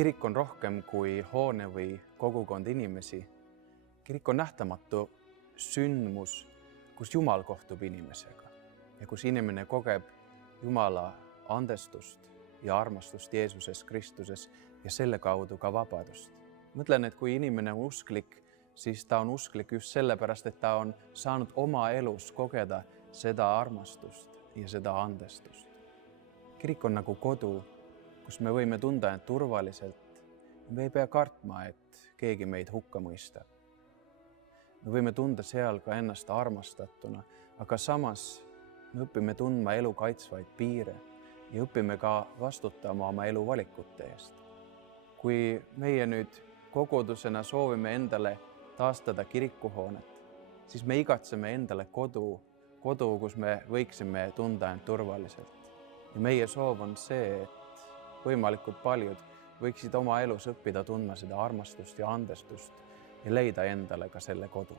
Kirik on rohkem kui hoone või kogukond inimesi. Kirik on nähtamatu sündmus, kus Jumal kohtub inimesega ja kus inimene kogeb Jumala andestust ja armastust Jeesuses Kristuses ja selle kaudu ka vabadust. Mõtlen, et kui inimene on usklik, siis ta on usklik just sellepärast, et ta on saanud oma elus kogeda seda armastust ja seda andestust. Kirik on nagu kodu, kus me võime tunda end turvaliselt. Me ei pea kartma, et keegi meid hukka mõistab. Me võime tunda seal ka ennast armastatuna, aga samas me õpime tundma elu kaitsvaid piire ja õpime ka vastutama oma elu valikute eest. Kui meie nüüd kogudusena soovime endale taastada kirikuhoonet, siis me igatseme endale kodu, kus me võiksime tunda end turvaliselt. Ja meie soov on see, et võimalikult paljud võiksid oma elus õppida tundma seda armastust ja andestust ja leida endale ka selle kodu.